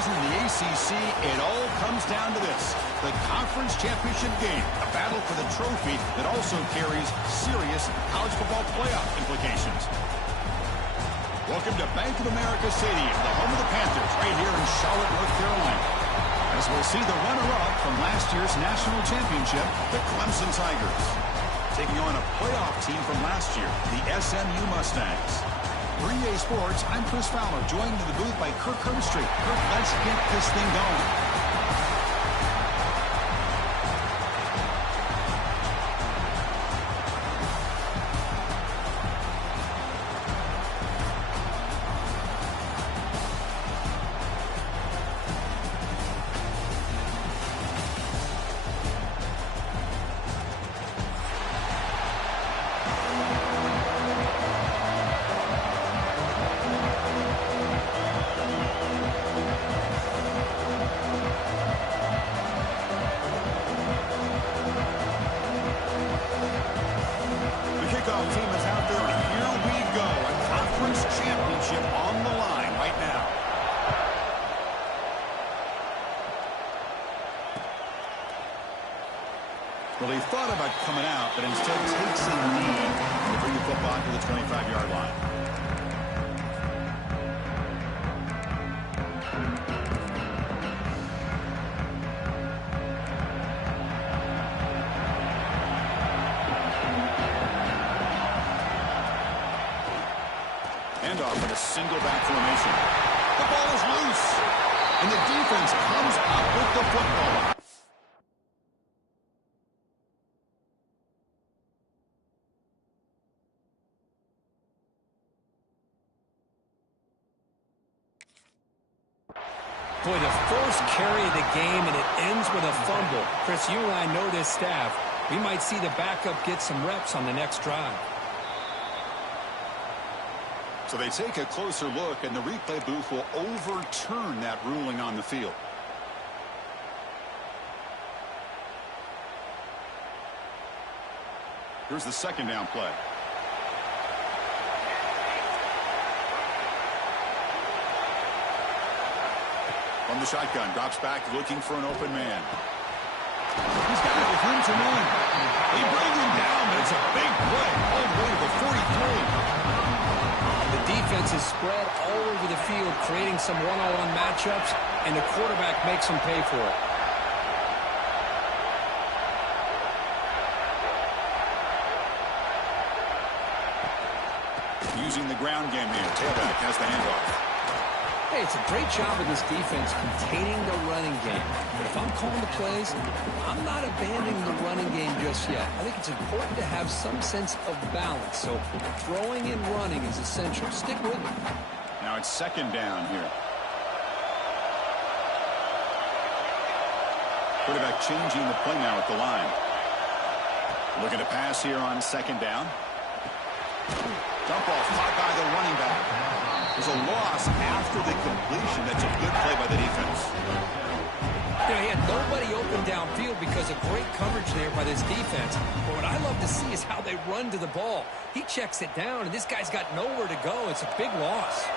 season in the ACC, it all comes down to this. The conference championship game, a battle for the trophy that also carries serious college football playoff implications. Welcome to Bank of America Stadium, the home of the Panthers, right here in Charlotte, North Carolina. As we'll see the runner-up from last year's national championship, the Clemson Tigers, taking on a playoff team from last year, the SMU Mustangs. For EA Sports, I'm Chris Fowler, joined in the booth by Kirk Herbstreit. Kirk, let's get this thing going. Team is out there, and here we go. A conference championship on the line right now. Well, he thought about coming out, but instead takes a knee to bring the football to the 25-yard line. Handoff in a single back formation. The ball is loose, and the defense comes up with the football. Boy, the first carry of the game, and it ends with a fumble. Chris, you and I know this staff. We might see the backup get some reps on the next drive. So they take a closer look, and the replay booth will overturn that ruling on the field. Here's the second down play. From the shotgun, drops back looking for an open man. He's got it with room to run. They bring him down, but it's a big play all the way to the 43. The defense is spread all over the field, creating some one-on-one matchups, and the quarterback makes them pay for it. Using the ground game here. Tailback has the handoff. Hey, it's a great job of this defense containing the running game. But if I'm calling the plays, I'm not abandoning the running game just yet. I think it's important to have some sense of balance. So throwing and running is essential. Stick with me. Now it's second down here. Quarterback changing the play now at the line. Looking to pass here on second down. Dump off caught by the running back. There's a loss after the completion. That's a good play by the defense. You know, he had nobody open downfield because of great coverage there by this defense. But what I love to see is how they run to the ball. He checks it down, and this guy's got nowhere to go. It's a big loss.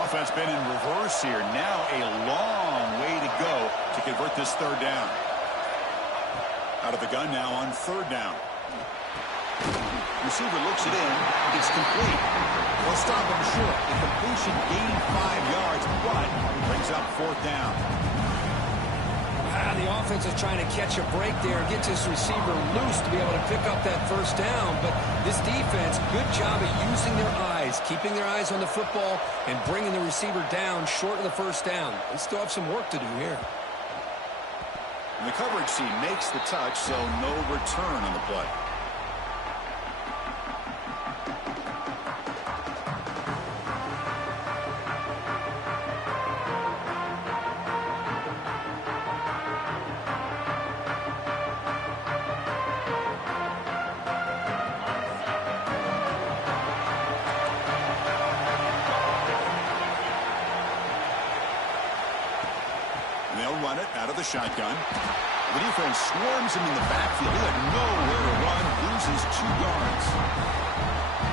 Offense been in reverse here. Now a long way to go to convert this third down. Out of the gun now on third down. Receiver looks it in. It's complete. They'll stop him short. The completion gained 5 yards, but brings up fourth down. The offense is trying to catch a break there and get this receiver loose to be able to pick up that first down. But this defense, good job of using their eyes, keeping their eyes on the football, and bringing the receiver down short of the first down. They still have some work to do here. And the coverage team makes the touch, so no return on the play. Run it out of the shotgun. The defense swarms him in the backfield. He had nowhere to run, loses 2 yards.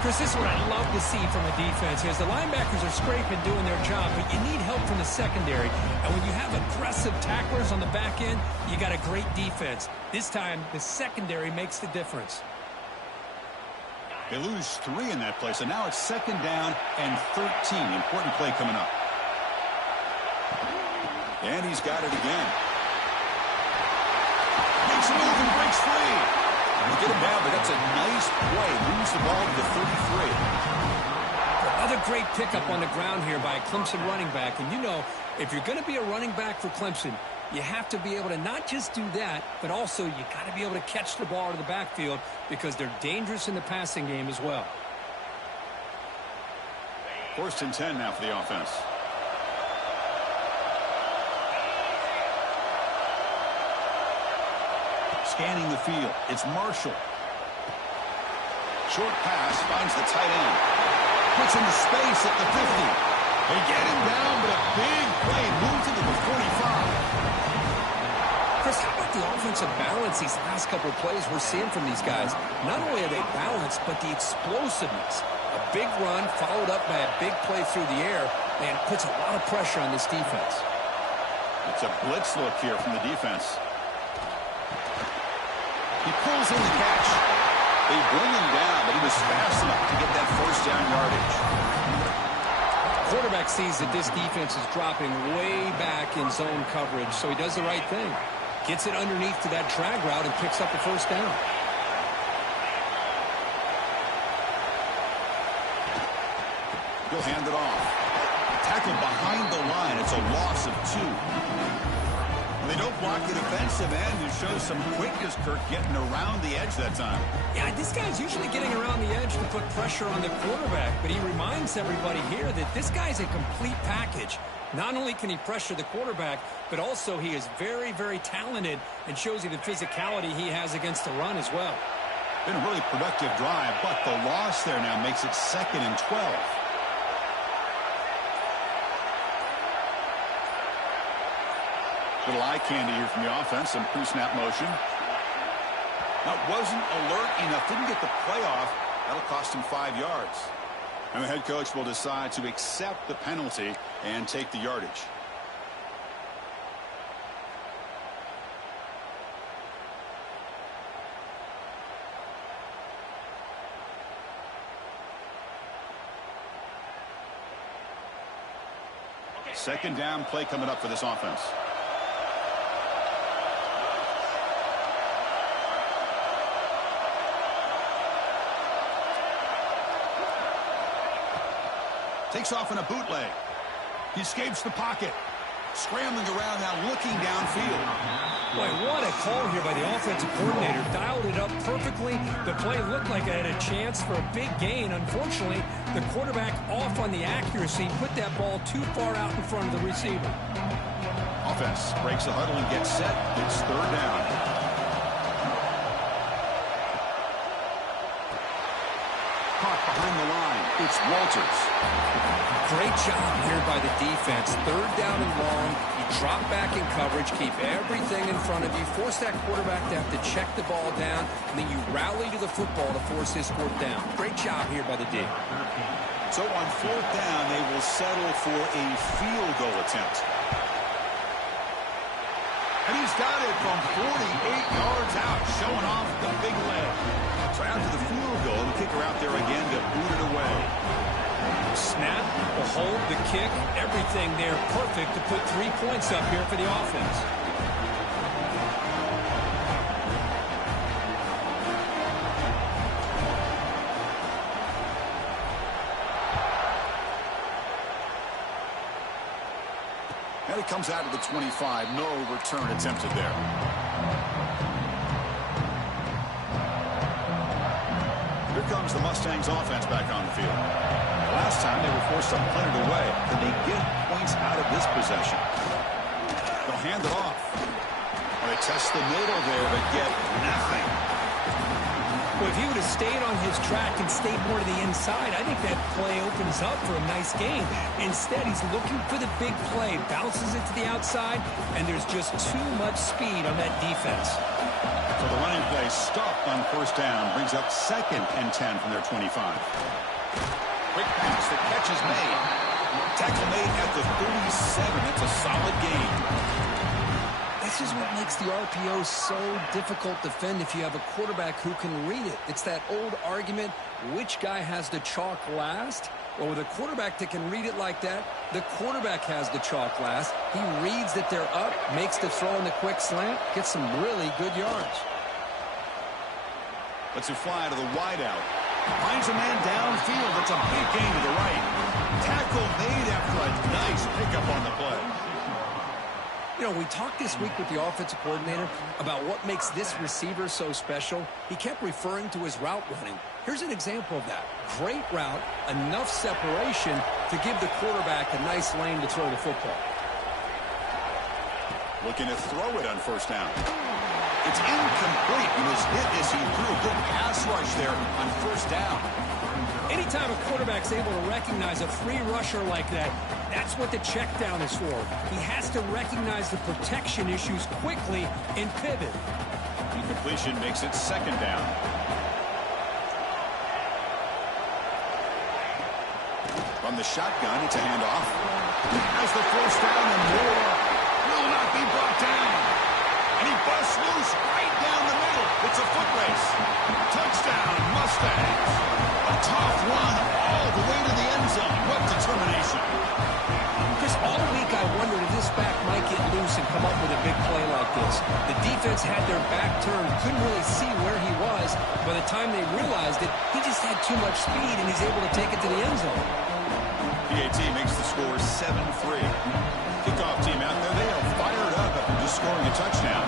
Chris, this is what I love to see from a defense here. As the linebackers are scraping, doing their job, but you need help from the secondary. And when you have aggressive tacklers on the back end, you got a great defense. This time, the secondary makes the difference. They lose 3 in that play, so now it's 2nd down and 13. Important play coming up. And he's got it again. Makes a move and breaks free. They get him down, but that's a nice play. Moves the ball to the 33. Another great pickup on the ground here by a Clemson running back. And you know, if you're going to be a running back for Clemson, you have to be able to not just do that, but also you got to be able to catch the ball to the backfield because they're dangerous in the passing game as well. 1st and 10 now for the offense. Scanning the field. It's Marshall. Short pass finds the tight end. Puts into space at the 50. They get him down, but a big play moves into the 45. Chris, how about the offensive balance these last couple of plays we're seeing from these guys? Not only are they balanced, but the explosiveness. A big run followed up by a big play through the air, and it puts a lot of pressure on this defense. It's a blitz look here from the defense. He pulls in the catch. They bring him down, but he was fast enough to get that 1st down yardage. Quarterback sees that this defense is dropping way back in zone coverage, so he does the right thing. Gets it underneath to that drag route and picks up the 1st down. He'll hand it off. Tackled behind the line. It's a loss of 2. They don't block the defensive end, who shows some quickness, Kirk, getting around the edge that time. Yeah, this guy's usually getting around the edge to put pressure on the quarterback, but he reminds everybody here that this guy's a complete package. Not only can he pressure the quarterback, but also he is very, very talented and shows you the physicality he has against the run as well. Been a really productive drive, but the loss there now makes it 2nd and 12. Little eye candy here from the offense, some pre-snap motion. That wasn't alert enough, didn't get the play off. That'll cost him 5 yards. And the head coach will decide to accept the penalty and take the yardage. Second down play coming up for this offense. Takes off in a bootleg. He escapes the pocket. Scrambling around now, looking downfield. Boy, what a call here by the offensive coordinator. Dialed it up perfectly. The play looked like it had a chance for a big gain. Unfortunately, the quarterback off on the accuracy, put that ball too far out in front of the receiver. Offense breaks the huddle and gets set. It's 3rd down. Behind the line, it's Walters. Great job here by the defense. 3rd down and long. You drop back in coverage, keep everything in front of you, force that quarterback to have to check the ball down, and then you rally to the football to force his 4th down. Great job here by the D. So on 4th down, they will settle for a field goal attempt. And he's got it from 48 yards out, showing off the big leg. So after the field goal, the kicker out there again to boot it away. Snap, the hold, the kick, everything there perfect to put 3 points up here for the offense. And it comes out of the 25. No return attempted there. Here comes the Mustangs offense back on the field. Last time they were forced to punt it away. Can they get points out of this possession? They'll hand it off. They test the middle there, but get nothing. Well, if he would have stayed on his track and stayed more to the inside, I think that play opens up for a nice game. Instead, he's looking for the big play, bounces it to the outside, and there's just too much speed on that defense. So the running play stopped on first down. Brings up 2nd and 10 from their 25. Quick pass. The catch is made. Tackle made at the 37. It's a solid gain. This is what makes the RPO so difficult to defend if you have a quarterback who can read it. It's that old argument, which guy has the chalk last? Well, with a quarterback that can read it like that, the quarterback has the chalk last. He reads that they're up, makes the throw in the quick slant, gets some really good yards. Lets it fly to the wideout. Finds a man downfield. It's a big gain to the right. Tackle made after a nice pickup on the play. You know, we talked this week with the offensive coordinator about what makes this receiver so special. He kept referring to his route running. Here's an example of that. Great route, enough separation to give the quarterback a nice lane to throw the football. Looking to throw it on first down. It's incomplete. He was hit as he threw. Good pass rush there on first down. Anytime a quarterback's able to recognize a free rusher like that, that's what the check down is for. He has to recognize the protection issues quickly and pivot. Incompletion makes it 2nd down. From the shotgun, it's a handoff. Has the first down and more. Will not be brought down. And he busts loose right down the middle. It's a foot race. Touchdown, Mustangs. A tough run all the way to the end zone. What determination. Chris, all week I wondered if this back might get loose and come up with a big play like this. The defense had their back turned, couldn't really see where he was. By the time they realized it, he just had too much speed, and he's able to take it to the end zone. PAT makes the score 7-3. Kickoff team out there, they are fired up after just scoring a touchdown.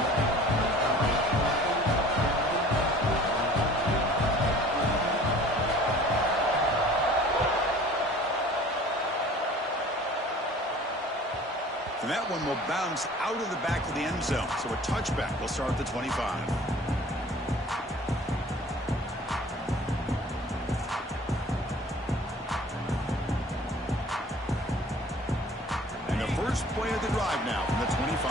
And that one will bounce out of the back of the end zone. So a touchback will start at the 25. And the first play of the drive now from the 25.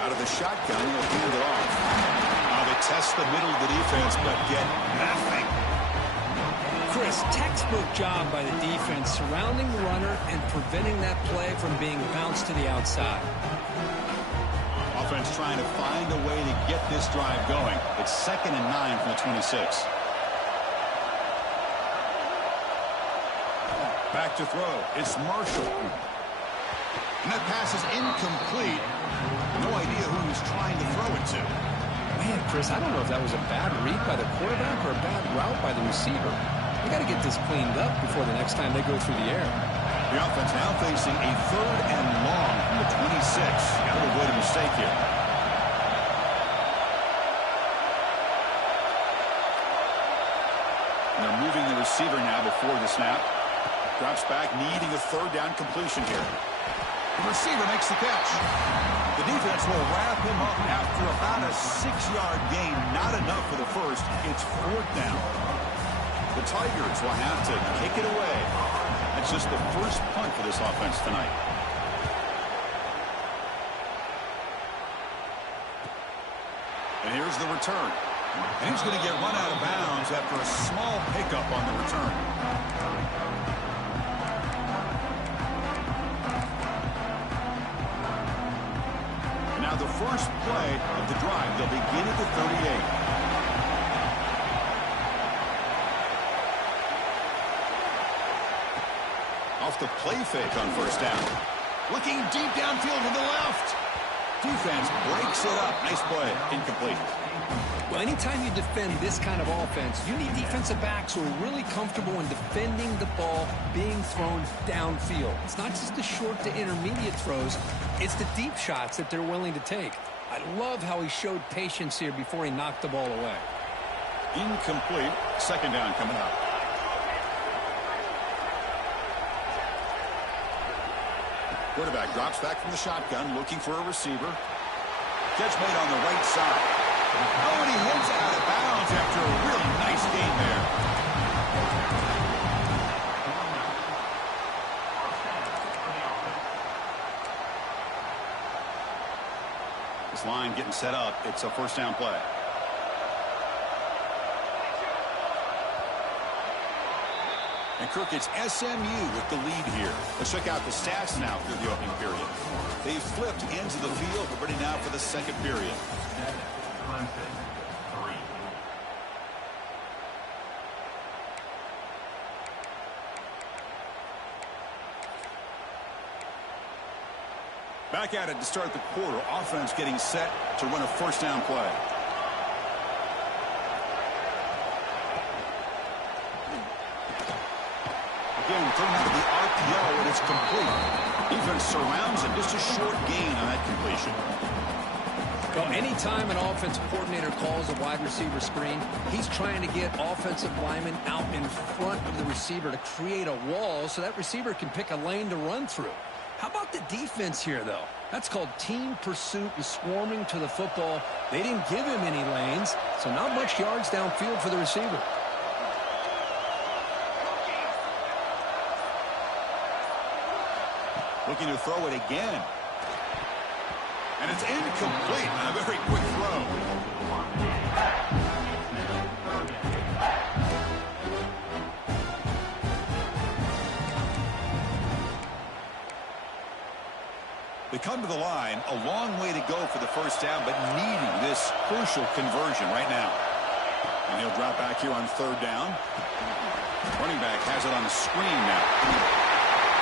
Out of the shotgun, he'll hand it off. Now they test the middle of the defense, but get nothing. Chris, textbook job by the defense surrounding the runner and preventing that play from being bounced to the outside. Offense trying to find a way to get this drive going. It's 2nd and 9 from the 26. Back to throw. It's Marshall. And that pass is incomplete. No idea who he's trying to throw it to. Man, Chris, I don't know if that was a bad read by the quarterback or a bad route by the receiver. They got to get this cleaned up before the next time they go through the air. The offense now facing a 3rd and long from the 26. Got to avoid a mistake here. And they're moving the receiver now before the snap. Drops back, needing a 3rd down completion here. The receiver makes the catch. The defense will wrap him up after about a 6-yard gain. Not enough for the first. It's 4th down. The Tigers will have to kick it away. That's just the first punt for this offense tonight. And here's the return. And he's going to get run out of bounds after a small pickup on the return. And now the first play of the drive. They'll begin at the 38. Off the play fake on first down. Looking deep downfield to the left. Defense breaks it up. Nice play. Incomplete. Well, anytime you defend this kind of offense, you need defensive backs who are really comfortable in defending the ball being thrown downfield. It's not just the short to intermediate throws. It's the deep shots that they're willing to take. I love how he showed patience here before he knocked the ball away. Incomplete. 2nd down coming up. Quarterback drops back from the shotgun, looking for a receiver. Catch made on the right side. Oh, and he heads out of bounds after a really nice gain there. This line getting set up. It's a first down play. And Kirk, it's SMU with the lead here. Let's check out the stats now through the opening period. They've flipped ends of the field. We're ready now for the second period. Clemson, 3. Back at it to start the quarter. Offense getting set to run a first down play. Again, thrown out of the RPO, and it's complete. Defense surrounds him. Just a short gain on that completion. Well, anytime an offensive coordinator calls a wide receiver screen, he's trying to get offensive linemen out in front of the receiver to create a wall so that receiver can pick a lane to run through. How about the defense here, though? That's called team pursuit and swarming to the football. They didn't give him any lanes, so not much yards downfield for the receiver. Looking to throw it again. And it's incomplete. A very quick throw. They come to the line, a long way to go for the first down, but needing this crucial conversion right now. And he'll drop back here on third down. Running back has it on the screen now.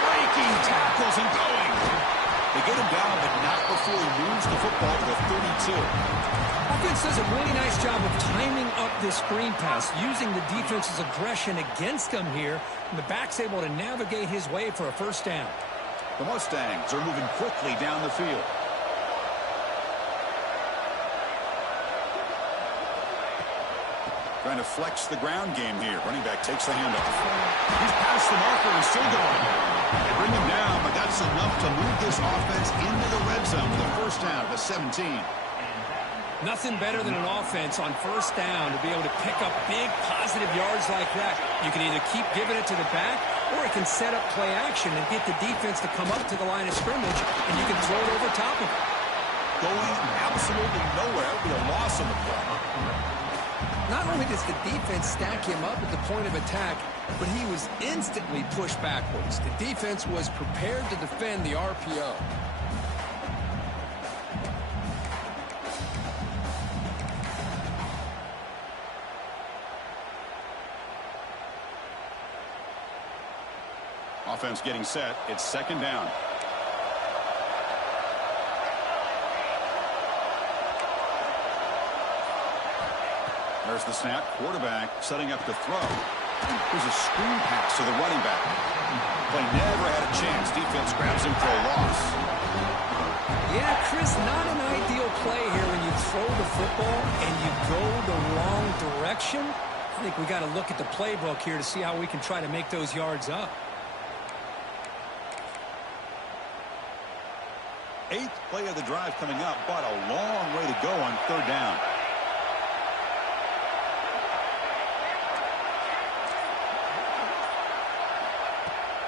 Breaking tackles and going. They get him down, but not before he moves the football to the 32. Offense does a really nice job of timing up this screen pass, using the defense's aggression against him here, and the back's able to navigate his way for a first down. The Mustangs are moving quickly down the field. Trying to flex the ground game here. Running back takes the handoff. He's past the marker and still going. They bring him down, but that's enough to move this offense into the red zone with a first down to 17. Nothing better than an offense on first down to be able to pick up big positive yards like that. You can either keep giving it to the back, or it can set up play action and get the defense to come up to the line of scrimmage, and you can throw it over top of it. Going absolutely nowhere. That would be a loss on the play. Not only does the defense stack him up at the point of attack, but he was instantly pushed backwards. The defense was prepared to defend the RPO. Offense getting set. It's second down. There's the snap. Quarterback setting up to throw. There's a screen pass to the running back. Play never had a chance. Defense grabs him for a loss. Yeah, Chris, not an ideal play here when you throw the football and you go the wrong direction. I think we got to look at the playbook here to see how we can try to make those yards up. Eighth play of the drive coming up, but a long way to go on third down.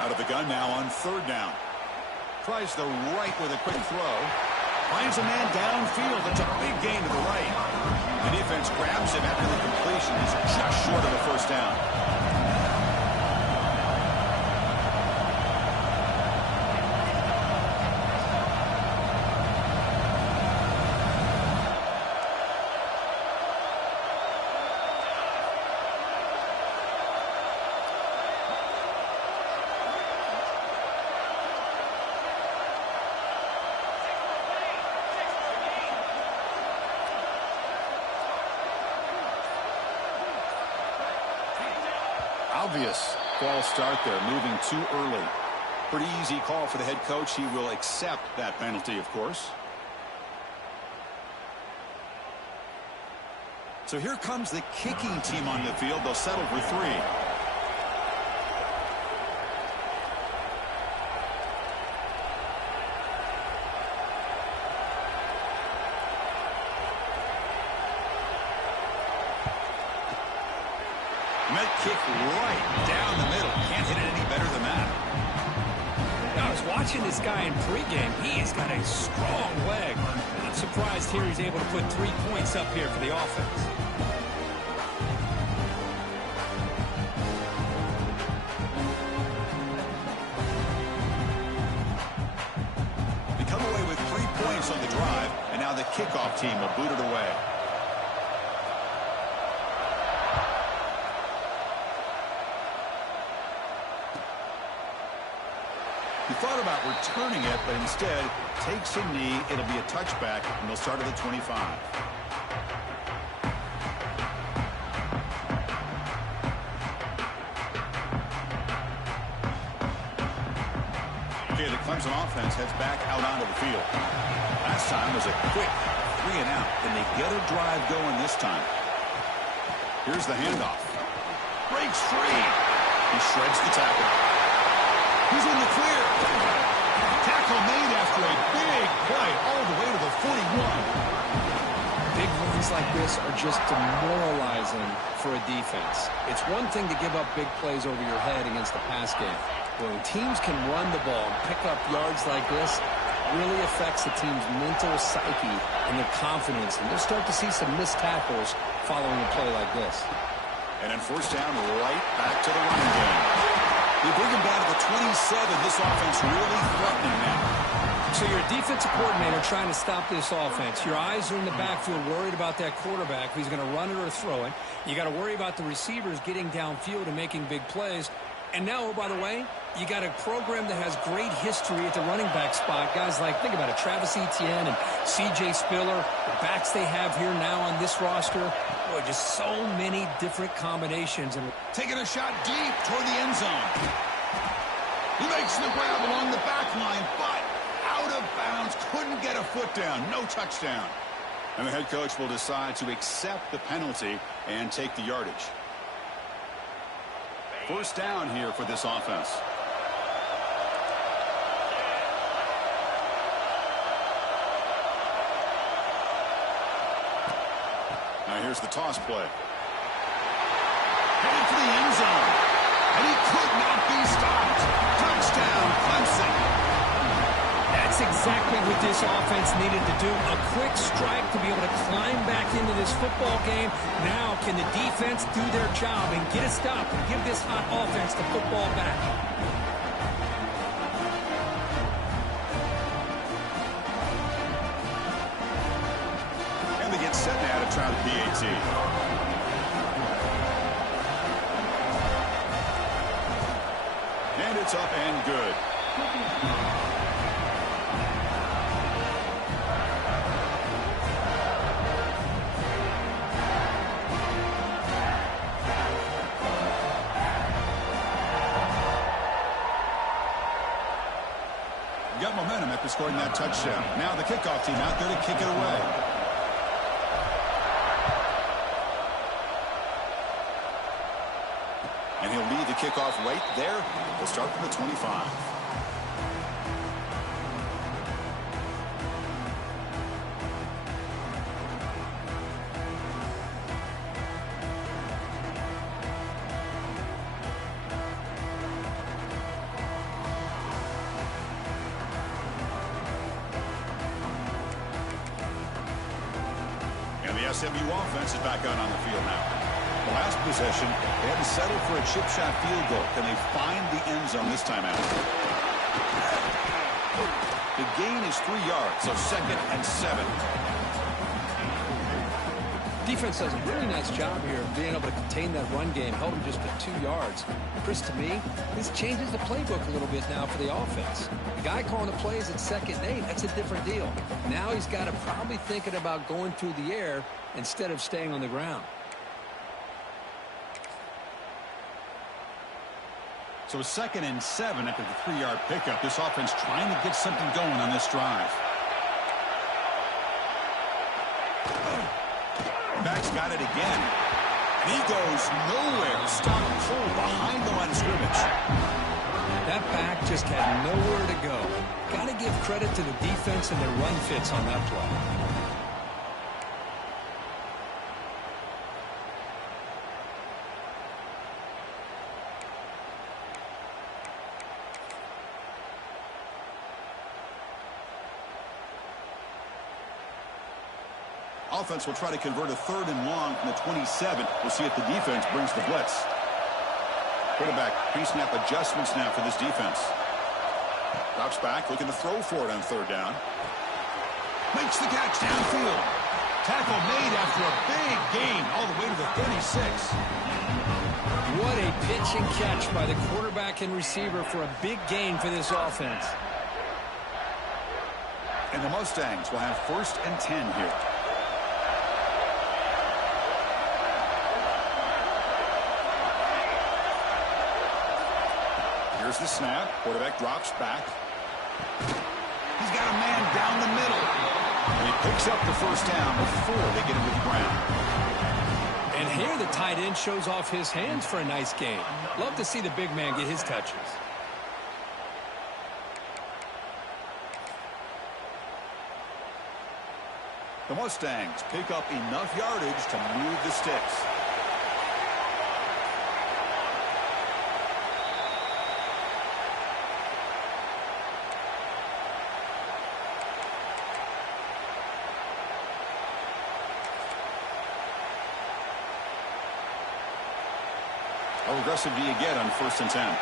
Out of the gun now on third down. Tries the right with a quick throw. Finds a man downfield. That's a big gain to the right. The defense grabs him after the completion. He's just short of a first down. Obvious false start there, moving too early. Pretty easy call for the head coach. He will accept that penalty, of course. So here comes the kicking team on the field. They'll settle for three. That kick right down the middle. Can't hit it any better than that. I was Watching this guy in pregame, he's got a strong leg. Not surprised here he's able to put 3 points up here for the offense. They come away with 3 points on the drive, and now the kickoff team will boot it away. He thought about returning it, but instead takes a knee. It'll be a touchback, and they'll start at the 25. Okay, the Clemson offense heads back out onto the field. Last time was a quick 3 and out, and they get a drive going this time. Here's the handoff. Breaks free. He shreds the tackle. He's in the clear. Tackle made after a big play all the way to the 41. Big runs like this are just demoralizing for a defense. It's one thing to give up big plays over your head against the pass game. But when teams can run the ball and pick up yards like this, it really affects the team's mental psyche and their confidence. And you'll start to see some missed tackles following a play like this. And then first down, right back to the running game. They bring him down to the 27. This offense really threatening now. So you're a defensive coordinator trying to stop this offense. Your eyes are in the backfield worried about that quarterback who's going to run it or throw it. You got to worry about the receivers getting downfield and making big plays. And now, oh, by the way, you got a program that has great history at the running back spot. Guys like, think about it, Travis Etienne and C.J. Spiller, the backs they have here now on this roster. Boy, just so many different combinations. And taking a shot deep toward the end zone. He makes the grab along the back line, but out of bounds. Couldn't get a foot down. No touchdown. And the head coach will decide to accept the penalty and take the yardage. First down here for this offense. Now here's the toss play. Headed for the end zone. And he could not be stopped. Touchdown, Clemson. That's exactly what this offense needed to do. A quick strike to be able to climb back into this football game. Now can the defense do their job and get a stop and give this hot offense the football back? And they get set now to try the PAT. And it's up and good. Got momentum after scoring that touchdown. Now the kickoff team out there to kick it away. And he'll lead the kickoff right there. We'll start from the 25. The SMU offense is back out on the field now. The last possession, they had to settle for a chip shot field goal. Can they find the end zone this time out? The gain is 3 yards, so 2nd and 7. Defense does a really nice job here of being able to contain that run game, held them just to 2 yards. Chris, to me, this changes the playbook a little bit now for the offense. The guy calling the plays at 2nd and 8, that's a different deal. Now he's got to probably thinking about going through the air instead of staying on the ground. So 2nd and 7 after the 3-yard pickup. This offense trying to get something going on this drive. Back's got it again. And he goes nowhere. Stopped cold behind the line of scrimmage. That back just had nowhere to go. Got to give credit to the defense and their run fits on that play. Offense will try to convert a 3rd and long from the 27. We'll see if the defense brings the blitz. Quarterback pre-snap adjustments now for this defense. Drops back, looking to throw for it on 3rd down. Makes the catch downfield. Tackle made after a big gain all the way to the 36. What a pitch and catch by the quarterback and receiver for a big gain for this offense. And the Mustangs will have 1st and 10 here. Here's the snap. Quarterback drops back. He's got a man down the middle. And he picks up the 1st down before they get him to the ground. And here the tight end shows off his hands for a nice gain. Love to see the big man get his touches. The Mustangs pick up enough yardage to move the sticks. How aggressive do you get on 1st and 10?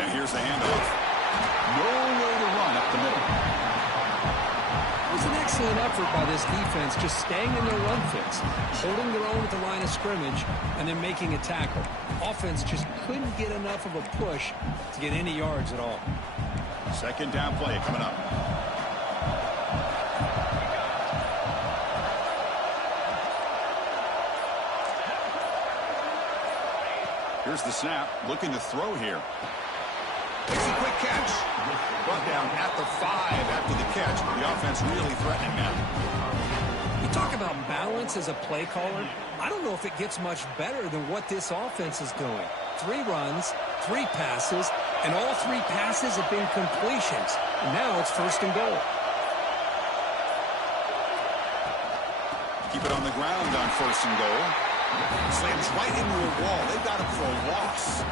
And here's the handoff. No way to run up the middle. It was an excellent effort by this defense, just staying in their run fits, holding their own at the line of scrimmage, and then making a tackle. Offense just couldn't get enough of a push to get any yards at all. 2nd down play coming up. Here's the snap, looking to throw here. Makes a quick catch. Brought down at the 5 after the catch. The offense really threatening now. You talk about balance as a play caller. I don't know if it gets much better than what this offense is doing. 3 runs, 3 passes, and all 3 passes have been completions. And now it's 1st and goal. Keep it on the ground on 1st and goal. Slams right into a wall. They've got him for a loss.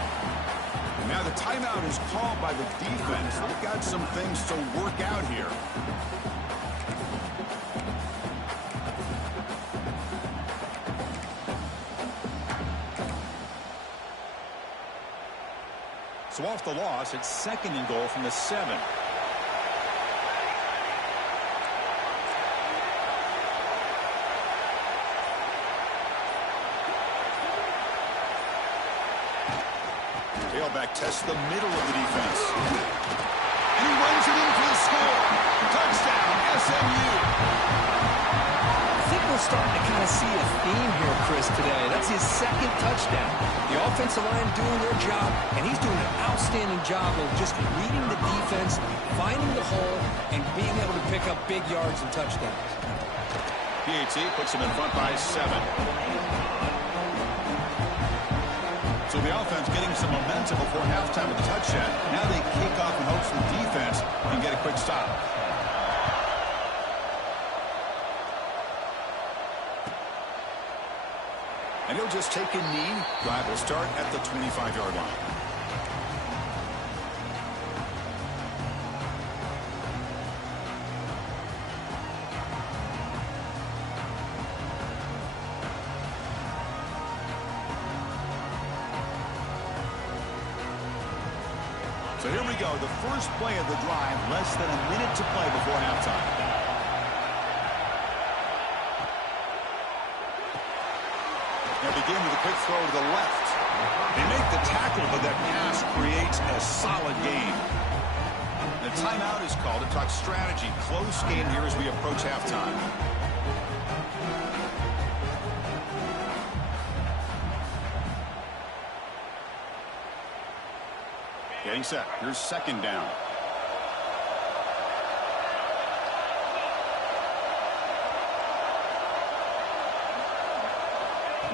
And now the timeout is called by the defense. They've got some things to work out here. So off the loss, it's 2nd and goal from the 7. Tailback tests the middle of the defense. And he runs it in for the score. Touchdown, SMU. I think we're starting to kind of see a theme here, Chris, today. That's his 2nd touchdown. The offensive line doing their job, and he's doing an outstanding job of just reading the defense, finding the hole, and being able to pick up big yards and touchdowns. PAT puts him in front by 7. So the offense getting some momentum before halftime with the touchdown. Now they kick off in hopes the defense can get a quick stop. And he'll just take a knee. Drive will start at the 25-yard line. So here we go, the first play of the drive, less than a minute to play before halftime. They'll begin with a quick throw to the left. They make the tackle, but that pass creates a solid gain. The timeout is called to talk strategy. Close game here as we approach halftime. Getting set. Here's 2nd down.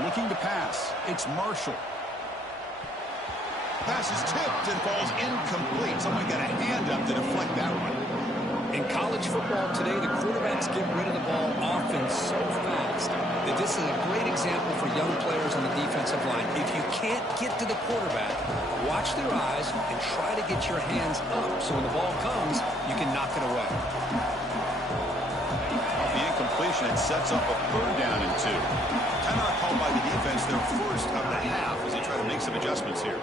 Looking to pass. It's Marshall. Pass is tipped and falls incomplete. Someone got a hand up to deflect that one. In college football today, the quarterbacks get rid of the ball often so fast that this is a great example for young players on the defensive line. If you can't get to the quarterback, watch their eyes and try to get your hands up so when the ball comes, you can knock it away. Off the incompletion, it sets up a 3rd down and 2. Timeout called by the defense, their first of the half, as they try to make some adjustments here.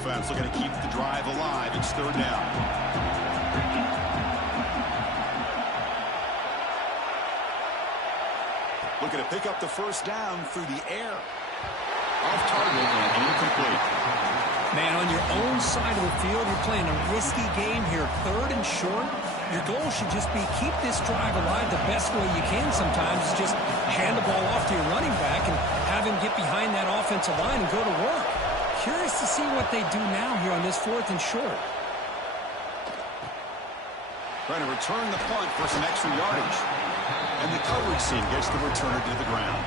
Offense looking to keep the drive alive. It's 3rd down. Looking to pick up the 1st down through the air. Off target and incomplete. Man, on your own side of the field, you're playing a risky game here. 3rd and short. Your goal should just be keep this drive alive the best way you can sometimes. Is just hand the ball off to your running back and have him get behind that offensive line and go to work. Curious to see what they do now here on this 4th and short. Trying to return the punt for some extra yardage. And the coverage team gets the returner to the ground.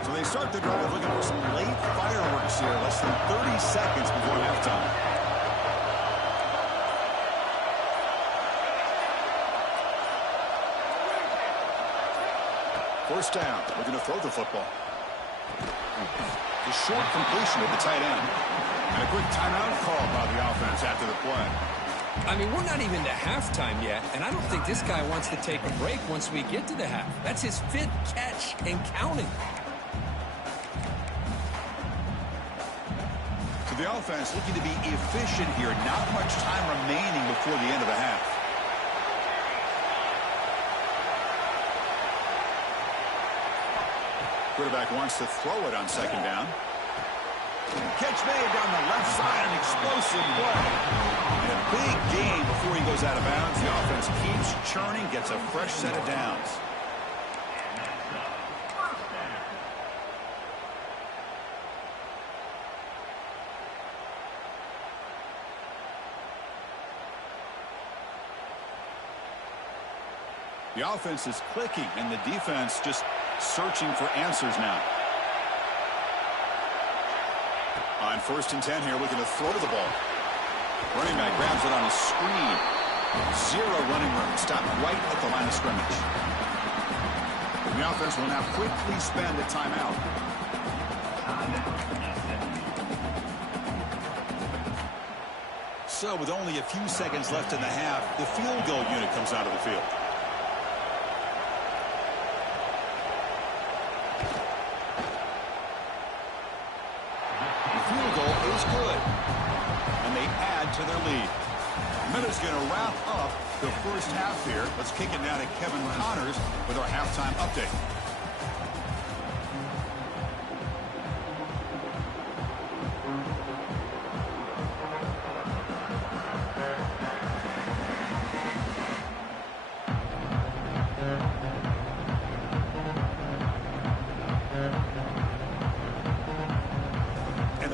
So they start the drive looking for some late fireworks here. Less than 30 seconds before halftime. First down, looking to throw the football. The short completion of the tight end. And a quick timeout call by the offense after the play. I mean, we're not even to halftime yet, and I don't think this guy wants to take a break once we get to the half. That's his 5th catch and counting. So the offense looking to be efficient here. Not much time remaining before the end of the half. Quarterback wants to throw it on 2nd down. Catch made down the left side, an explosive play. And a big gain before he goes out of bounds. The offense keeps churning, gets a fresh set of downs. The offense is clicking, and the defense just searching for answers now. On 1st and 10 here, looking to throw the ball. Running back grabs it on a screen. 0 running room. Stopped right at the line of scrimmage. The offense will now quickly spend a timeout. So with only a few seconds left in the half, the field goal unit comes out of the field. Is good, and they add to their lead. Minute's going to wrap up the first half here. Let's kick it now to Kevin Connors with our halftime update.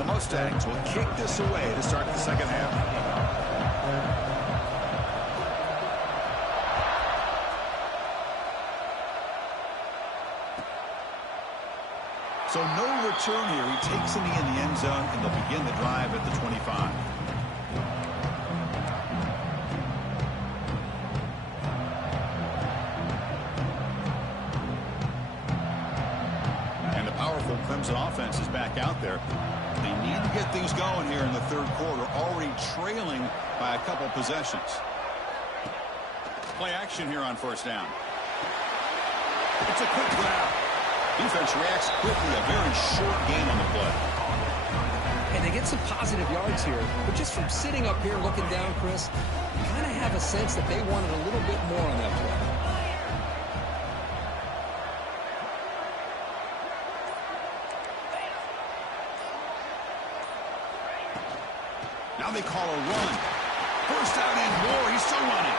Mustangs will kick this away to start the 2nd half. So no return here. He takes it in the end zone, and they'll begin the drive at the 25. And the powerful Clemson offense is back out there. They need to get things going here in the 3rd quarter, already trailing by a couple possessions. Play action here on 1st down. It's a quick grab. Defense reacts quickly, a very short gain on the play. And they get some positive yards here, but just from sitting up here looking down, Chris, you kind of have a sense that they wanted a little bit more on that play. Now they call a run. First down and more. He's still running.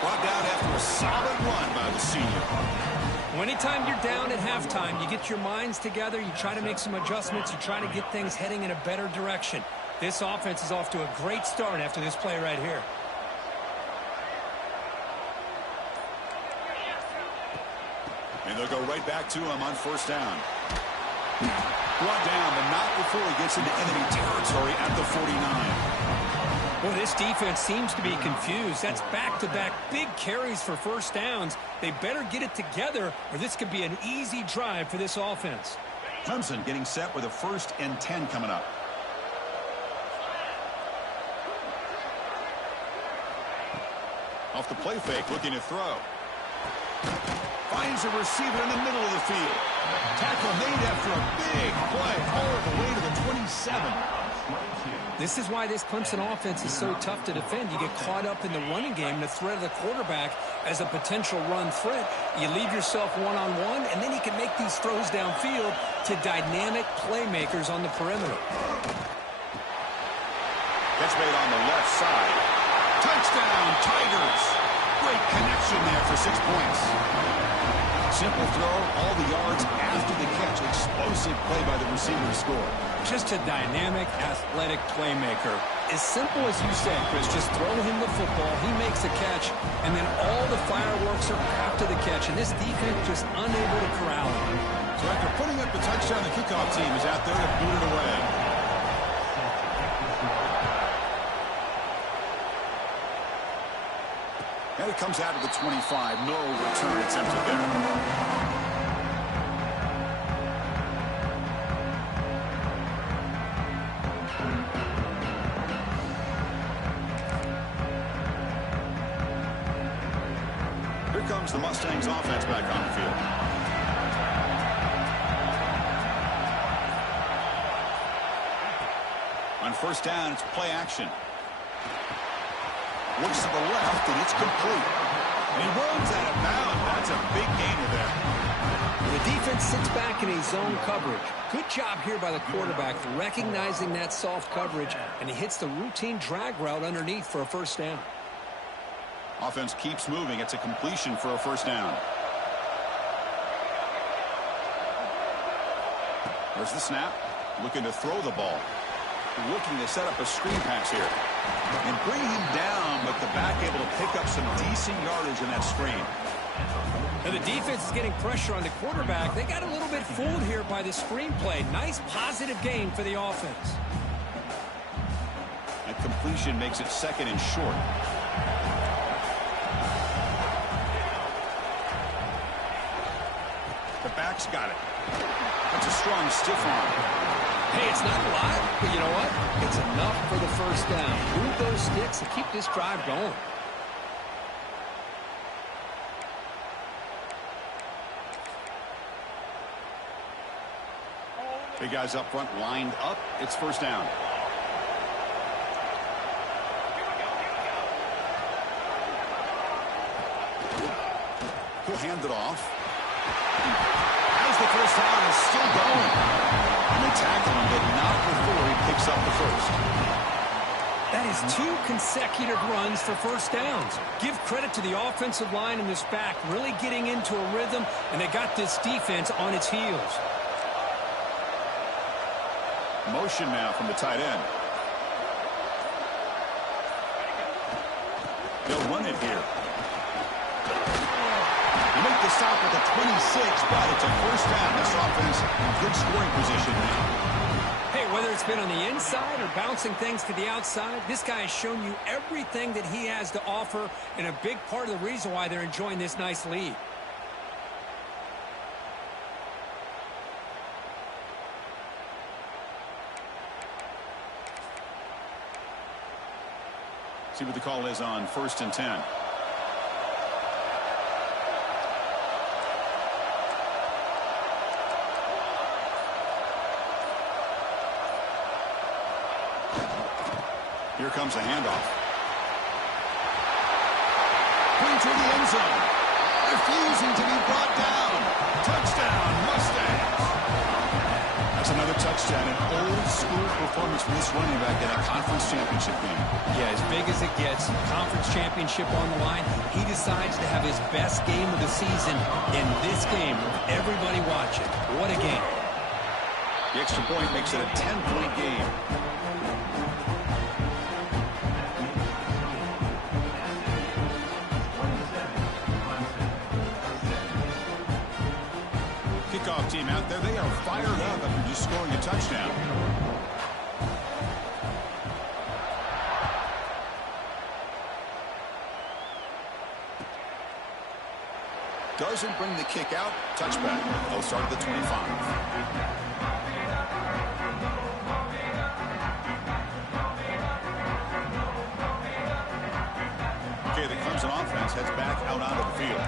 Brought down after a solid run by the senior. Well, anytime you're down at halftime, you get your minds together, you try to make some adjustments, you try to get things heading in a better direction. This offense is off to a great start after this play right here. And they'll go right back to him on first down. Brought down, but not before he gets into enemy territory at the 49. Well, this defense seems to be confused. That's back-to-back big carries for first downs. They better get it together, or this could be an easy drive for this offense. Clemson getting set with a 1st and 10 coming up. Off the play fake, looking to throw. Finds a receiver in the middle of the field. Tackle made after a big play all the way to the 27. This is why this Clemson offense is so tough to defend. You get caught up in the running game, the threat of the quarterback as a potential run threat. You leave yourself one-on-one, and then you can make these throws downfield to dynamic playmakers on the perimeter. Gets made on the left side. Touchdown, Tigers. Great connection there for 6 points. Simple throw, all the yards after the catch. Explosive play by the receiver to score. Just a dynamic, athletic playmaker. As simple as you said, Chris, just throw him the football, he makes a catch, and then all the fireworks are after the catch, and this defense just unable to corral him. So after putting up the touchdown, the kickoff team is out there to boot it away. And it comes out of the 25. No return attempted there. Comes the Mustangs offense back on the field. On first down, it's play action. Looks to the left, and it's complete. And he runs out of bounds. That's a big gainer there. The defense sits back in a zone coverage. Good job here by the quarterback recognizing that soft coverage, and he hits the routine drag route underneath for a first down. Offense keeps moving. It's a completion for a first down. There's the snap. Looking to throw the ball. Looking to set up a screen pass here. And bring him down, but the back able to pick up some decent yardage in that screen. Now the defense is getting pressure on the quarterback. They got a little bit fooled here by the screen play. Nice positive gain for the offense. That completion makes it 2nd and short. The back's got it. That's a strong stiff arm. Hey, it's not a lot, but you know what? It's enough for the first down. Move those sticks and keep this drive going. Big guys up front lined up. It's first down. He'll hand it off. As the first down is still going. And they tackle him, but not before he picks up the first. That is 2 consecutive runs for first downs. Give credit to the offensive line and this back really getting into a rhythm, and they got this defense on its heels. Motion now from the tight end. They'll run it here. They make the stop at the 26, but it's a first down. This offense in good scoring position now. Hey, whether it's been on the inside or bouncing things to the outside, this guy has shown you everything that he has to offer, and a big part of the reason why they're enjoying this nice lead. See what the call is on 1st and 10. Here comes a handoff. Into the end zone. Refusing to be brought down. Touchdown, Mustangs. That's another touchdown. An old-school performance from this running back in a conference championship game. Yeah, as big as it gets, conference championship on the line. He decides to have his best game of the season in this game with everybody watching. What a game. The extra point makes it a 10-point game. Kickoff team out there. They are fired up after just scoring a touchdown. Doesn't bring the kick out. Touchback. They'll start at the 25. Okay, the Clemson offense heads back out onto the field.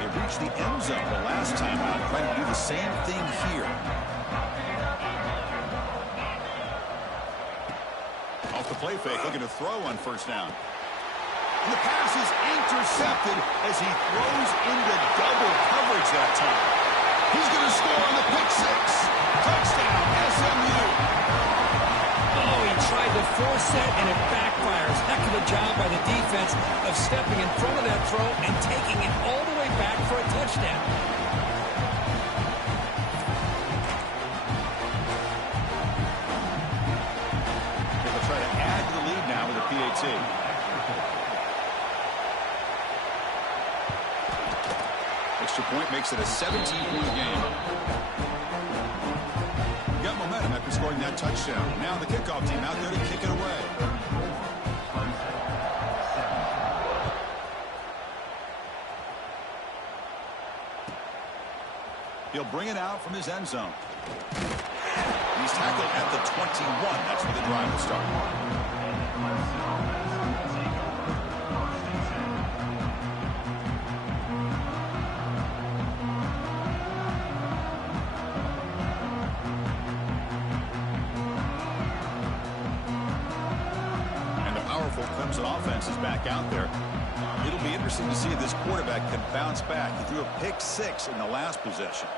They reached the end zone the last time out, trying to do the same thing here. Off the play fake, looking to throw on first down. And the pass is intercepted as he throws into double coverage that time. He's going to score on the pick six. Touchdown, SMU. Oh, he tried to force that, and it backfires. Heck of a job by the defense of stepping in front of that throw and taking it all the way back for a touchdown. They'll try to add to the lead now with a PAT. Extra point makes it a 17-point game. Got momentum after scoring that touchdown. Now the kickoff team out there to kick it away. He'll bring it out from his end zone. He's tackled at the 21. That's where the drive will start. Clemson offense is back out there. It'll be interesting to see if this quarterback can bounce back. He threw a pick six in the last possession.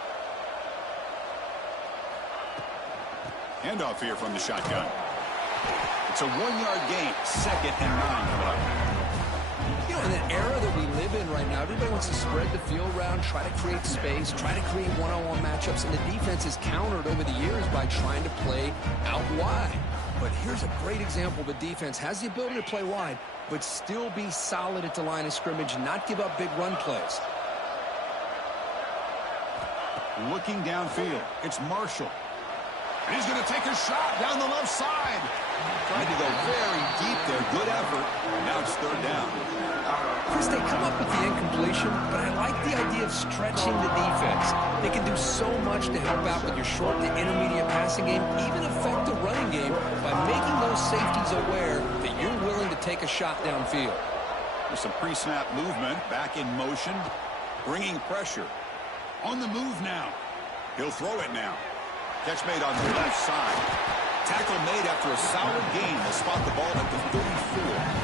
Handoff here from the shotgun. It's a 1-yard gain. 2nd and 9 coming up. You know, in an era that we live in right now, everybody wants to spread the field around, try to create space, try to create one-on-one matchups, and the defense is countered over the years by trying to play out wide. But here's a great example. The defense has the ability to play wide, but still be solid at the line of scrimmage and not give up big run plays. Looking downfield, it's Marshall. And he's going to take a shot down the left side. Tried to go very deep there. Good effort. Now it's 3rd down. Chris, they come up with the incompletion, but I like the idea of stretching the defense. They can do so much to help out with your short to intermediate passing game, even affect the running game by making those safeties aware that you're willing to take a shot downfield. With some pre-snap movement, back in motion, bringing pressure. On the move now. He'll throw it now. Catch made on the left side. Tackle made after a solid gain. They'll spot the ball at the 34.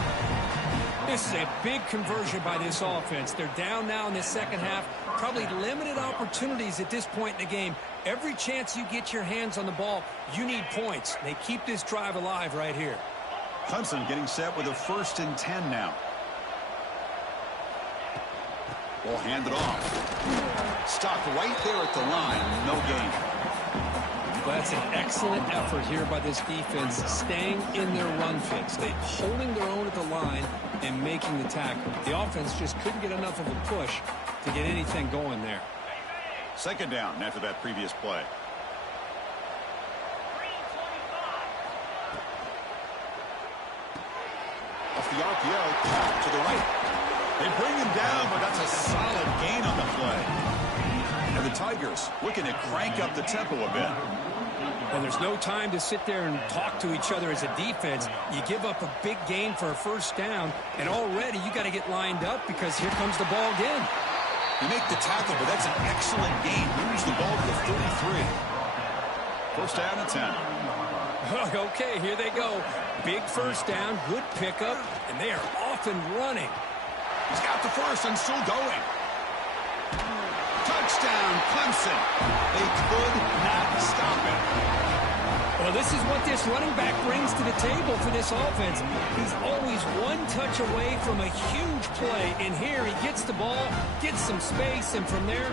This is a big conversion by this offense. They're down now in the second half. Probably limited opportunities at this point in the game. Every chance you get your hands on the ball, you need points. They keep this drive alive right here. Clemson getting set with a 1st and 10 now. Ball handed off. Stopped right there at the line. No gain. Well, that's an excellent effort here by this defense, staying in their run fix. They holding their own at the line and making the tackle. The offense just couldn't get enough of a push to get anything going there. 2nd down after that previous play. Off the RPO to the right. They bring him down, but that's a solid gain on the play. And the Tigers looking to crank up the tempo a bit. Well, there's no time to sit there and talk to each other as a defense. You give up a big gain for a 1st down, and already you got to get lined up because here comes the ball again. You make the tackle, but that's an excellent gain. Moves the ball to the 33. 1st down and 10. Okay, here they go. Big 1st down, good pickup, and they are off and running. He's got the 1st and still going. Touchdown, Clemson. They could not stop it. Well, this is what this running back brings to the table for this offense. He's always one touch away from a huge play. And here he gets the ball, gets some space, and from there,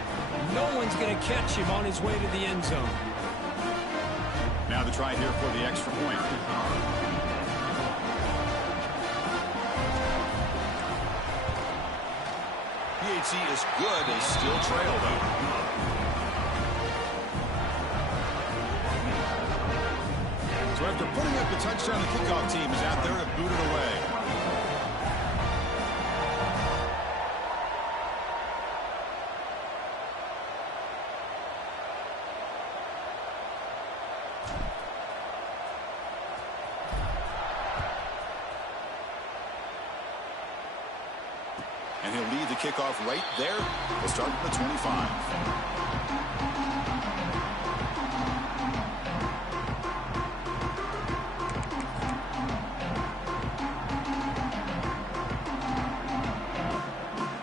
no one's going to catch him on his way to the end zone. Now the try here for the extra point. PHC is good. They still trail, though. So after putting up the touchdown, the kickoff team is out there to boot it away. And he'll lead the kickoff right there. We'll start at the 25.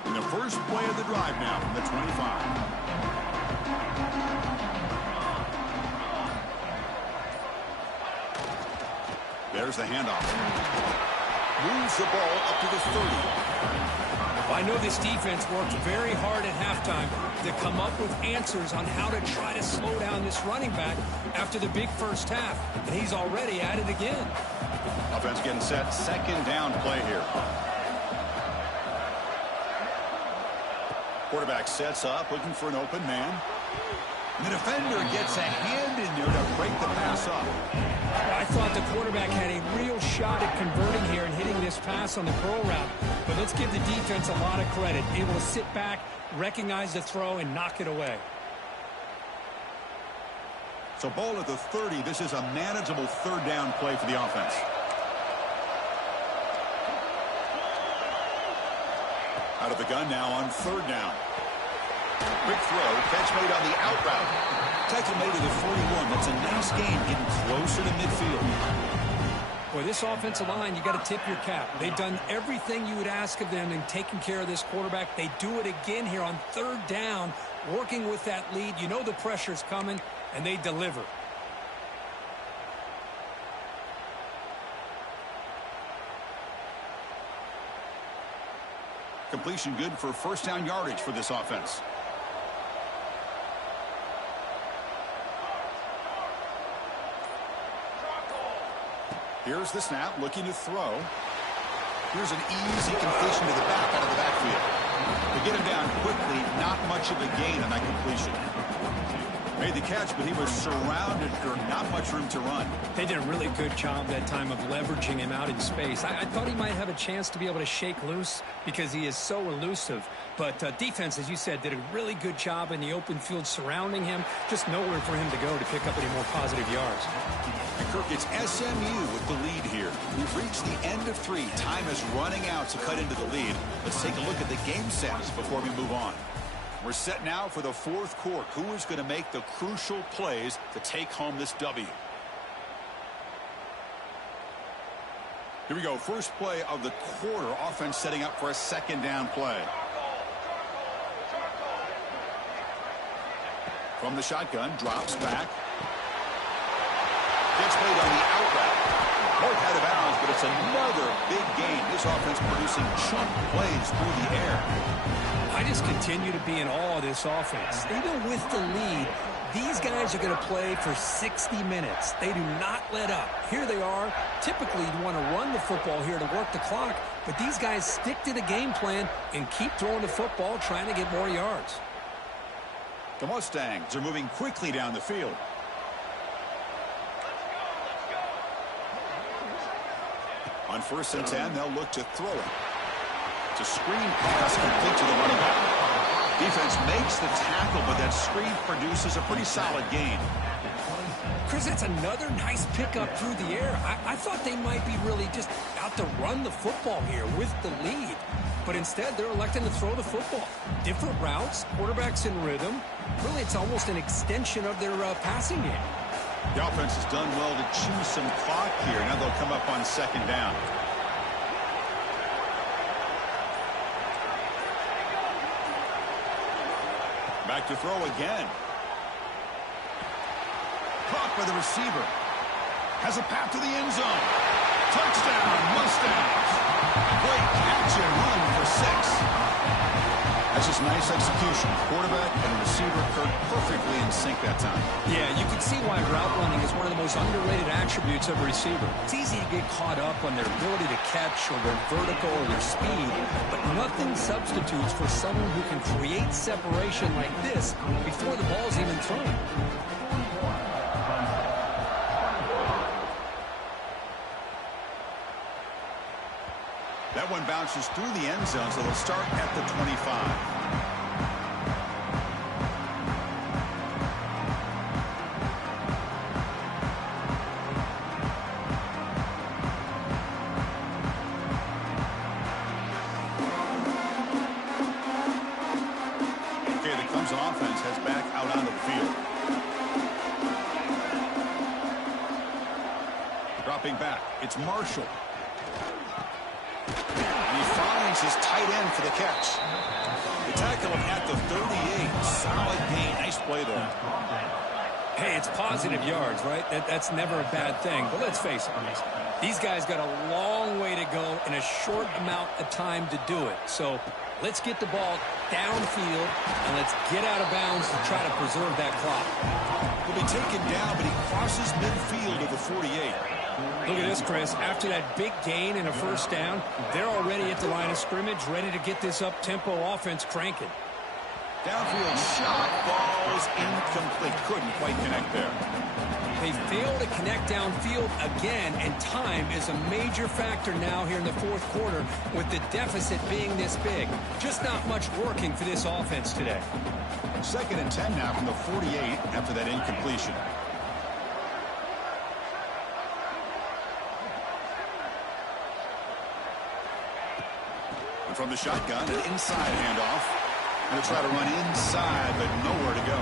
And the first play of the drive now from the 25. There's the handoff. Moves the ball up to the 30. I know this defense worked very hard at halftime to come up with answers on how to try to slow down this running back after the big first half. And he's already at it again. Offense getting set. Second down play here. Quarterback sets up, looking for an open man. And the defender gets a hand in there to break the pass up. I thought the quarterback had a real shot at converting here and hitting this pass on the curl route. But let's give the defense a lot of credit. Able to sit back, recognize the throw, and knock it away. So ball at the 30. This is a manageable third down play for the offense. Out of the gun now on third down. Quick throw, catch made on the out route. Tackle made to the 41. That's a nice gain, getting closer to midfield. Boy, this offensive line, you got to tip your cap. They've done everything you would ask of them in taking care of this quarterback. They do it again here on third down, working with that lead. You know the pressure's coming, and they deliver. Completion good for first down yardage for this offense. Here's the snap, looking to throw. Here's an easy completion to the back out of the backfield. To get him down quickly, not much of a gain on that completion. Made the catch, but he was surrounded for not much room to run. They did a really good job that time of leveraging him out in space. I thought he might have a chance to be able to shake loose because he is so elusive. But defense, as you said, did a really good job in the open field surrounding him. Just nowhere for him to go to pick up any more positive yards. And Kirk, it's SMU with the lead here. We've reached the end of 3. Time is running out to cut into the lead. Let's take a look at the game stats before we move on. We're set now for the fourth quarter. Who is going to make the crucial plays to take home this W? Here we go. First play of the quarter. Offense setting up for a second down play. From the shotgun, drops back. Gets played on the out route. Mark out of bounds, but it's another big gain. This offense producing chunk plays through the air. I just continue to be in awe of this offense. Even with the lead, these guys are going to play for 60 minutes. They do not let up. Here they are. Typically, you'd want to run the football here to work the clock, but these guys stick to the game plan and keep throwing the football, trying to get more yards. The Mustangs are moving quickly down the field. On 1st and 10, they'll look to throw it. It's a screen pass complete to the running back. Defense makes the tackle, but that screen produces a pretty solid gain. Chris, that's another nice pickup through the air. I thought they might be really just out to run the football here with the lead. But instead, they're electing to throw the football. Different routes, quarterbacks in rhythm. Really, it's almost an extension of their passing game. The offense has done well to chew some clock here. Now they'll come up on second down. Back to throw again. Caught by the receiver. Has a path to the end zone. Touchdown, Mustangs. Great catch and run for 6. That's just nice execution. Quarterback and receiver occurred perfectly in sync that time. Yeah, you can see why route running is one of the most underrated attributes of a receiver. It's easy to get caught up on their ability to catch or their vertical or their speed, but nothing substitutes for someone who can create separation like this before the ball's even thrown. That one bounces through the end zone, so they'll start at the 25. Okay, the Clemson offense heads back out onto the field. Dropping back, it's Marshall. His tight end for the catch. They tackle him at the 38. Solid gain. Nice play there. Hey, it's positive yards, right? That's never a bad thing. But let's face it, these guys got a long way to go in a short amount of time to do it. So let's get the ball downfield and let's get out of bounds to try to preserve that clock. He'll be taken down, but he crosses midfield of the 48. Look at this, Chris. After that big gain and a first down, they're already at the line of scrimmage, ready to get this up-tempo offense cranking. Downfield shot, falls incomplete. Couldn't quite connect there. They fail to connect downfield again, and time is a major factor now here in the fourth quarter with the deficit being this big. Just not much working for this offense today. 2nd and 10 now from the 48 after that incompletion. And from the shotgun, an inside handoff. Going to try to run inside, but nowhere to go.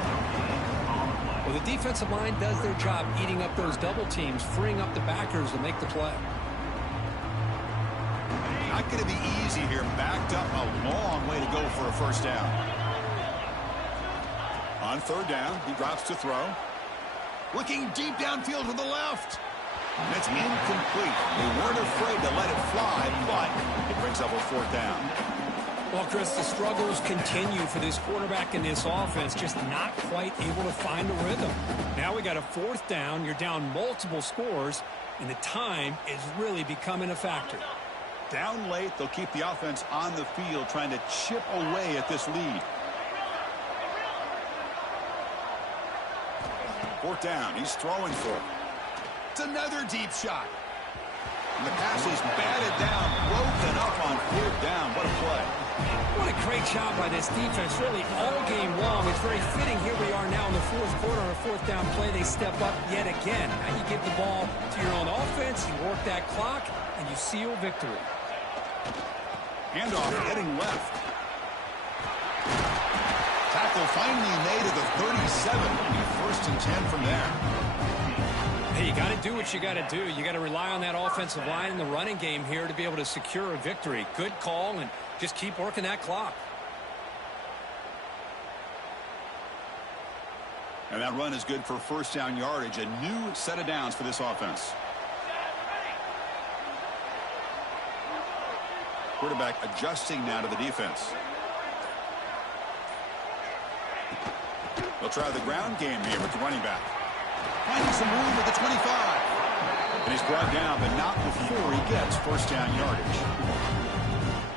Well, the defensive line does their job eating up those double teams, freeing up the backers to make the play. Not going to be easy here. Backed up a long way to go for a first down. On 3rd down, he drops to throw. Looking deep downfield to the left. And it's incomplete. They weren't afraid to let it fly, but it brings up a 4th down. Well, Chris, the struggles continue for this quarterback in this offense, just not quite able to find a rhythm. Now we got a 4th down. You're down multiple scores, and the time is really becoming a factor. Down late, they'll keep the offense on the field trying to chip away at this lead. 4th down. He's throwing for it. It's another deep shot. And the pass is batted down, broken up on 4th down. What a play. What a great job by this defense, really all game long. It's very fitting. Here we are now in the 4th quarter on a 4th down play. They step up yet again. Now you give the ball to your own offense, you work that clock, and you seal victory. Handoff heading left. Tackle finally made at the 37. 1st and 10 from there. Hey, you got to do what you got to do. You got to rely on that offensive line in the running game here to be able to secure a victory. Good call, and just keep working that clock. And that run is good for 1st down yardage. A new set of downs for this offense. Quarterback adjusting now to the defense. They'll try the ground game here with the running back. Finding some room at the 25. And he's brought down, but not before he gets 1st down yardage.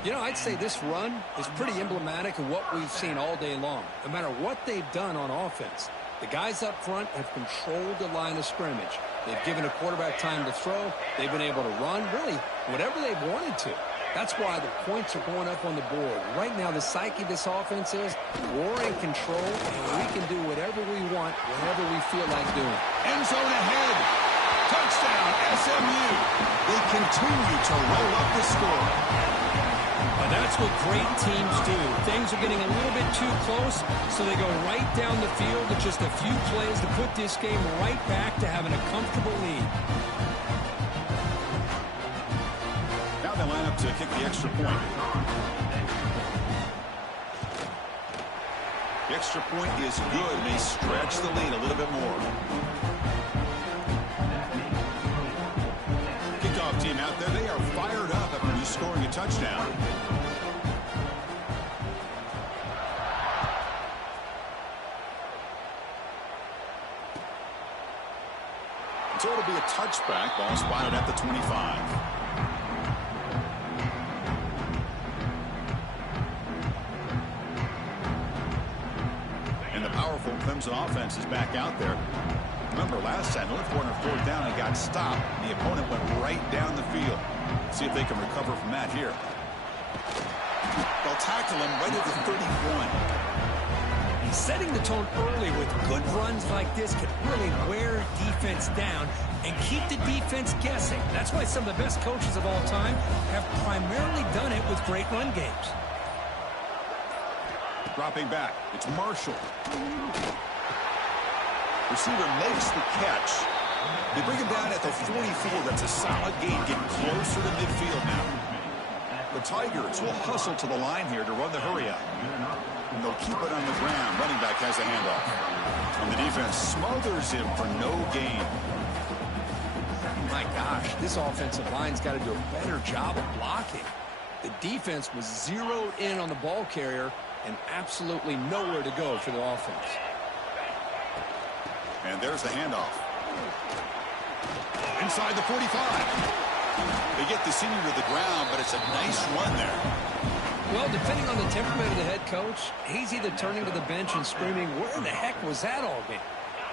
You know, I'd say this run is pretty emblematic of what we've seen all day long. No matter what they've done on offense, the guys up front have controlled the line of scrimmage. They've given a quarterback time to throw. They've been able to run, really, whatever they've wanted to. That's why the points are going up on the board. Right now, the psyche of this offense is we're in control, and we can do whatever we want, whenever we feel like doing. End zone ahead. Touchdown, SMU. They continue to roll up the score. That's what great teams do. Things are getting a little bit too close, so they go right down the field with just a few plays to put this game right back to having a comfortable lead. Now they line up to kick the extra point. The extra point is good, and they stretch the lead a little bit more. Kickoff team out there, they are fired up after just scoring a touchdown. So it'll be a touchback. Ball spotted at the 25. And the powerful Clemson offense is back out there. Remember, last time, they went for it on 4th down and got stopped. The opponent went right down the field. See if they can recover from that here. They'll tackle him right at the 31. He's setting the tone early with good runs like this can really wear defense down and keep the defense guessing. That's why some of the best coaches of all time have primarily done it with great run games. Dropping back, it's Marshall. Receiver makes the catch. They bring him down at the 44. That's a solid gain, getting closer to midfield now. The Tigers will hustle to the line here to run the hurry up. And they'll keep it on the ground. Running back has the handoff. And the defense smothers him for no gain. My gosh, this offensive line's got to do a better job of blocking. The defense was zeroed in on the ball carrier and absolutely nowhere to go for the offense. And there's the handoff. Inside the 45. They get the senior to the ground, but it's a nice run there. Well, depending on the temperament of the head coach, he's either turning to the bench and screaming, where the heck was that all game?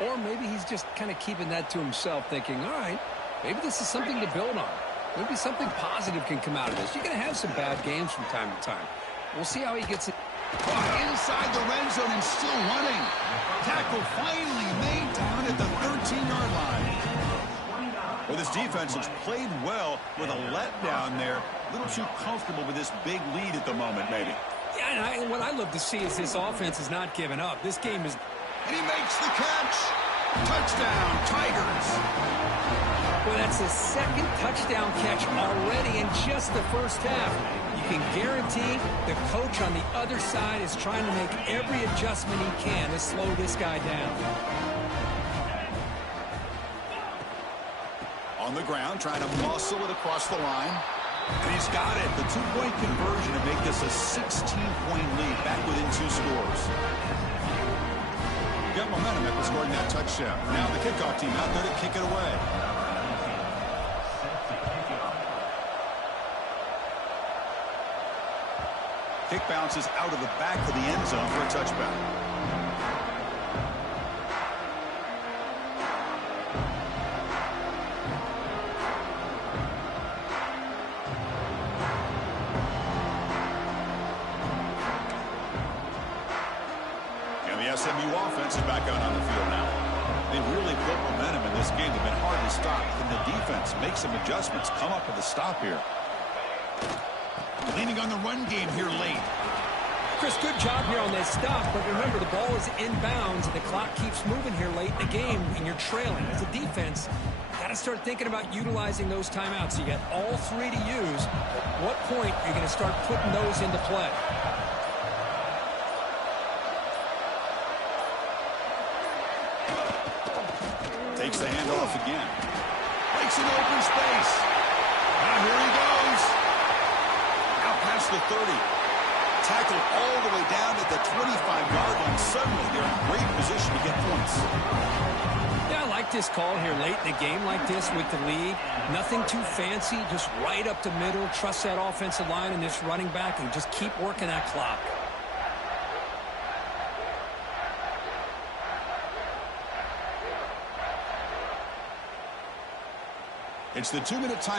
Or maybe he's just kind of keeping that to himself, thinking, all right, maybe this is something to build on. Maybe something positive can come out of this. You're going to have some bad games from time to time. We'll see how he gets it. Inside the red zone and still running. Tackle finally made down at the 13-yard line. Well, this defense has played well with a letdown there. A little too comfortable with this big lead at the moment, maybe. Yeah, and what I love to see is this offense is not giving up. This game is... And he makes the catch. Touchdown, Tigers. Well, that's his second touchdown catch already in just the first half. You can guarantee the coach on the other side is trying to make every adjustment he can to slow this guy down. On the ground, trying to muscle it across the line. And he's got it. The two-point conversion to make this a 16-point lead, back within 2 scores. Got momentum after scoring that touchdown. Now the kickoff team out there to kick it away. Kick bounces out of the back of the end zone for a touchback. SMU offense is back out on the field now. They've really built momentum in this game. They've been hard to stop. Can the defense make some adjustments, come up with a stop here? Leaning on the run game here late. Chris, good job here on this stop, but remember the ball is inbounds and the clock keeps moving here late in the game and you're trailing. As a defense, got to start thinking about utilizing those timeouts. You got all 3 to use. At what point are you going to start putting those into play? Takes the handoff again. Breaks into open space. Now here he goes. Out past the 30. Tackled all the way down at the 25-yard line. Suddenly they're in great position to get points. Yeah, I like this call here late in a game like this with the lead. Nothing too fancy, just right up the middle. Trust that offensive line and this running back and just keep working that clock. It's the 2-minute time.